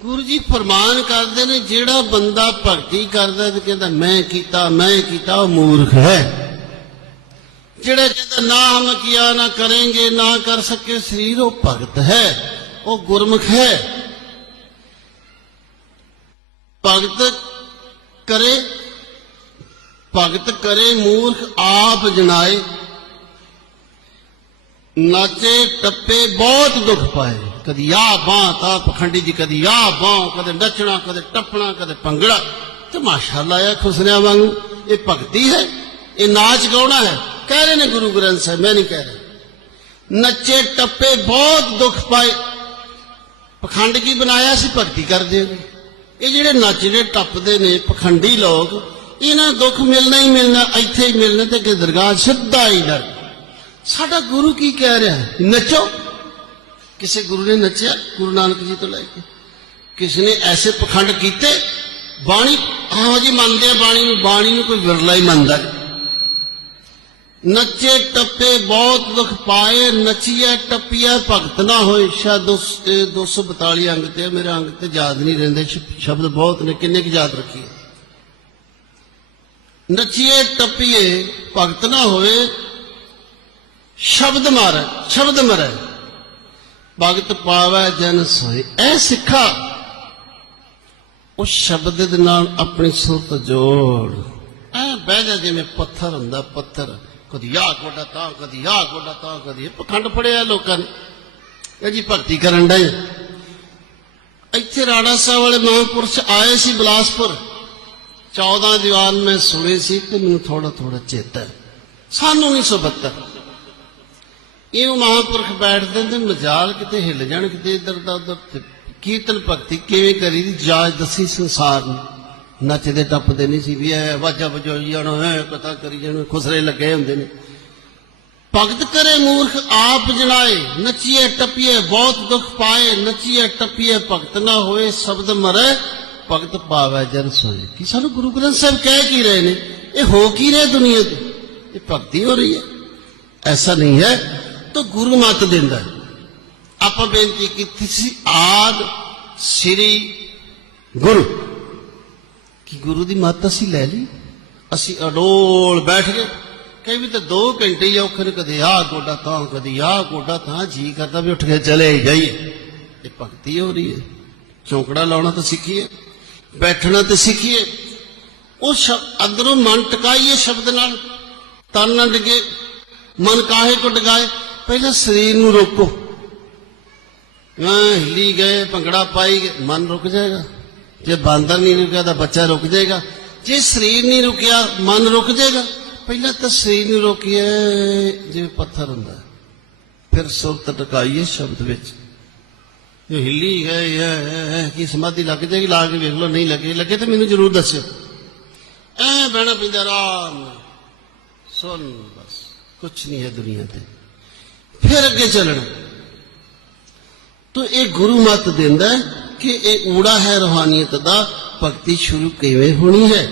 ਗੁਰੂ ਜੀ ਫਰਮਾਨ ਕਰਦੇ ਨੇ, ਜਿਹੜਾ ਬੰਦਾ ਭਗਤੀ ਕਰਦਾ ਤੇ ਕਹਿੰਦਾ, ਮੈਂ ਕੀਤਾ ਮੈਂ ਕੀਤਾ, ਉਹ ਮੂਰਖ ਹੈ। ਜਿਹੜਾ ਕਹਿੰਦਾ, ਨਾ ਹਮ ਕੀਆ ਨਾ ਕरेंगे ਨਾ ਕਰ ਸਕੇ ਸਰੀਰ, ਉਹ ਭਗਤ ਹੈ, ਉਹ ਗੁਰਮੁਖ ਹੈ। ਭਗਤ ਕਰੇ ਭਗਤ ਕਰੇ, ਮੂਰਖ ਆਪ ਜਨਾਏ, ਨਾਚੇ, ਟੱਪੇ, ਬਹੁਤ ਦੁੱਖ ਪਾਏ। ਕਦੀ ਆ ਬਾਹ ਤਾ ਪਖੰਡੀ ਜੀ, ਕਦੀ ਆ ਬਾਹ, ਕਦੇ ਨੱਚਣਾ, ਕਦੇ ਟੱਪਣਾ, ਕਦੇ ਪੰਗੜਾ ਤੇ ਤਮਾਸ਼ਾ ਲਾਇਆ ਖੁਸਰਿਆਂ ਵਾਂਗੂ। ਇਹ ਭਗਤੀ ਹੈ, ਇਹ ਨਾਚ ਗਾਉਣਾ ਹੈ। ਕਹਿ ਰਹੇ ਨੇ ਗੁਰੂ ਗ੍ਰੰਥ ਸਾਹਿਬ, ਮੈਂ ਨਹੀਂ ਕਹਿ ਰਿਹਾ। ਨੱਚੇ, ਟੱਪੇ, ਬਹੁਤ ਦੁੱਖ ਪਾਏ। ਪਖੰਡ ਕੀ ਬਣਾਇਆ ਸੀ? ਭਗਤੀ ਕਰਦੇ ਹੋ ਇਹ ਜਿਹੜੇ ਨੱਚਦੇ ਟੱਪਦੇ ਨੇ, ਪਖੰਡੀ ਲੋਕ, ਇਹਨਾਂ ਦੁੱਖ ਮਿਲਣਾ ਹੀ ਮਿਲਣਾ, ਇੱਥੇ ਹੀ ਮਿਲਣਾ ਤੇ ਕਿ ਦਰਗਾਹ ਸਿੱਧਾ ਹੀ ਲੜ ਸਾਡਾ ਗੁਰੂ ਕੀ ਕਹਿ ਰਿਹਾ ਨੱਚੋ। ਕਿਸੇ ਗੁਰੂ ਨੇ ਨੱਚਿਆ, ਗੁਰੂ ਨਾਨਕ ਜੀ ਤੋਂ ਲੈ ਕੇ। ਕਿਸੇ ਨੇ ਐਸੇ ਪਖੰਡ ਕੀਤੇ, ਬਾਣੀ ਹਾਂ ਜੀ ਮੰਨਦੇ ਆ, ਬਾਣੀ ਨੂੰ ਬਾਣੀ ਨੂੰ ਕੋਈ ਵਿਰਲਾ ਹੀ ਮੰਨਦਾ ਨੱਚੇ ਟੱਪੇ ਬਹੁਤ ਦੁੱਖ ਪਾਏ ਨੱਚੀਏ ਟੱਪੀਏ ਭਗਤ ਨਾ ਹੋਏ। ਸ਼ਾਇਦ ਉਸ ਇਹ 242 ਅੰਗ ਤੇ ਮੇਰੇ ਅੰਗ ਤੇ ਯਾਦ ਨਹੀਂ ਰਹਿੰਦੇ ਸ਼ਬਦ ਬਹੁਤ ਨੇ, ਕਿੰਨੇ ਕੁ ਯਾਦ ਰੱਖੀਏ। ਨੱਚੀਏ ਟੱਪੀਏ ਭਗਤ ਨਾ ਹੋਏ, ਸ਼ਬਦ ਮਾਰੇ, ਸ਼ਬਦ ਮਰੇ। ਭਗਤ ਪਾਵੈ ਜਨ ਸੋਏ ਇਹ ਸਿੱਖਾ। ਉਸ ਸ਼ਬਦ ਦੇ ਨਾਲ ਆਪਣੀ ਸੁਰਤ ਜੋੜ। ਐ ਬਹਿ ਜਾ ਜਿਵੇਂ ਪੱਥਰ ਹੁੰਦਾ, ਪੱਥਰ। ਕਦੀ ਆ ਗੋਡਾ ਤਾਂ, ਕਦੀ ਆ ਗੋਡਾ ਤਾਂ, ਕਦੀ ਇਹ ਪਖੰਡ ਫੜਿਆ ਲੋਕਾਂ ਨੇ। ਇਹ ਜੀ ਭਗਤੀ ਕਰਨ ਡਏ। ਇੱਥੇ ਰਾਣਾ ਸਾਹਿਬ ਵਾਲੇ ਮਹਾਂਪੁਰਸ਼ ਆਏ ਸੀ ਬਿਲਾਸਪੁਰ। 14 ਦੀਵਾਨ ਮੈਂ ਸੁਣੇ ਸੀ ਤੇ ਮੈਨੂੰ ਥੋੜਾ ਥੋੜਾ ਚੇਤਾ ਹੈ। ਸਾਨੂੰ 1972 ਇਹ ਮਹਾਂਪੁਰਖ ਬੈਠਦੇ ਤੇ ਮਜਾਲ ਕਿਤੇ ਹਿੱਲ ਜਾਣ, ਕਿਤੇ ਇੱਧਰ ਦਾ ਉੱਧਰ ਕੀਰਤਨ ਭਗਤੀ ਕਿਵੇਂ ਕਰੀ ਦੀ ਜਾਜ ਦੱਸੀ ਸੰਸਾਰ ਨੂੰ। ਨੱਚਦੇ ਟੱਪਦੇ ਨਹੀਂ ਸੀ ਵੀ ਇਹ ਵਾਜਾ ਵਜਾਈ ਜਾਣਾ ਹੈ ਕਥਾ ਕਰੀ ਜਾਣਾ, ਖੁਸਰੇ ਲੱਗੇ ਹੁੰਦੇ ਨੇ। ਭਗਤ ਕਰੇ ਮੂਰਖ ਆਪ ਜਣਾਏ ਨੱਚੀਏ ਟੱਪੀਏ, ਬਹੁਤ ਦੁੱਖ ਪਾਏ, ਨੱਚੀਏ ਟੱਪੀਏ, ਭਗਤ ਨਾ ਹੋਏ, ਸ਼ਬਦ ਮਰੇ, ਭਗਤ ਪਾਵੇ ਜਨ ਸੋਏ। ਕਿ ਸਾਨੂੰ ਗੁਰੂ ਗ੍ਰੰਥ ਸਾਹਿਬ ਕਹਿ ਕੀ ਰਹੇ ਨੇ? ਇਹ ਹੋ ਕੀ ਰਿਹਾ ਦੁਨੀਆ ਤੇ? ਇਹ ਭਗਤੀ ਹੋ ਰਹੀ ਹੈ। ਐਸਾ ਨਹੀਂ ਹੈ ਤਾਂ ਗੁਰੂ ਮਤ ਦਿੰਦਾ ਆਪਾਂ ਬੇਨਤੀ ਕੀਤੀ ਸੀ ਆਦ ਸ੍ਰੀ ਗੁਰੂ ਕਿ ਗੁਰੂ ਦੀ ਮੱਤ ਅਸੀਂ ਲੈ ਲਈ ਅਸੀਂ ਅਡੋਲ ਬੈਠ ਗਏ ਕਈ ਵੀ ਤਾਂ 2 ਘੰਟੇ ਹੀ ਔਖੇ ਨੇ ਕਦੇ ਆ ਗੋਡਾ ਤਾਂ ਕਦੇ ਆ ਗੋਡਾ ਤਾਂ ਜੀ ਕਰਦਾ ਵੀ ਉੱਠ ਕੇ ਚਲੇ ਜਾਈਏ ਇਹ ਭਗਤੀ ਹੋ ਰਹੀ ਹੈ ਚੌਂਕੜਾ ਲਾਉਣਾ ਤਾਂ ਸਿੱਖੀਏ ਬੈਠਣਾ ਤਾਂ ਸਿੱਖੀਏ ਉਹ ਸ਼ਬਦ ਅੰਦਰੋਂ ਮਨ ਟਿਕਾਈਏ ਸ਼ਬਦ ਨਾਲ ਤਨ ਨਾ ਡਿਗੇ ਮਨ ਕਾਹੇ ਕੋ ਡਗਾਏ ਪਹਿਲਾਂ ਸਰੀਰ ਨੂੰ ਰੋਕੋ। ਹਾਂ ਹਿੱਲੀ ਗਏ, ਭੰਗੜਾ ਪਾਈ ਗਏ, ਮਨ ਰੁਕ ਜਾਏਗਾ। ਜੇ ਬਾਂਦਰ ਨਹੀਂ ਰੁਕਿਆ ਤਾਂ ਬੱਚਾ ਰੁਕ ਜਾਏਗਾ। ਜੇ ਸਰੀਰ ਨਹੀਂ ਰੁਕਿਆ, ਮਨ ਰੁਕ ਜਾਏਗਾ। ਪਹਿਲਾਂ ਤਾਂ ਸਰੀਰ ਨੂੰ ਰੋਕੀਏ, ਜਿਵੇਂ ਪੱਥਰ ਹੁੰਦਾ। ਫਿਰ ਸੁਰਤ ਟਕਾਈਏ ਸ਼ਬਦ ਵਿੱਚ। ਇਹ ਹਿੱਲੀ ਗਏ, ਐ ਕੀ ਸਮਾਧੀ ਲੱਗ ਜਾਏਗੀ? ਲਾ ਕੇ ਵੇਖ ਲਓ, ਨਹੀਂ ਲੱਗੇ। ਲੱਗੇ ਤਾਂ ਮੈਨੂੰ ਜ਼ਰੂਰ ਦੱਸਿਓ। ਐ ਬਹਿਣਾ ਪੈਂਦਾ, ਆਰਾਮ ਸੁਣ ਬਸ, ਕੁਛ ਨਹੀਂ ਹੈ ਦੁਨੀਆ ਤੇ। ਫਿਰ ਅੱਗੇ ਚੱਲਣਾ। ਤੋ ਇਹ ਗੁਰੂ ਮਤ ਦਿੰਦਾ ਕਿ ਇਹ ਊੜਾ ਹੈ, ਰੋਹਾਨੀਅਤ ਦਾ ਭਗਤੀ ਸ਼ੁਰੂ ਕਿਵੇਂ ਹੋਣੀ ਹੈ?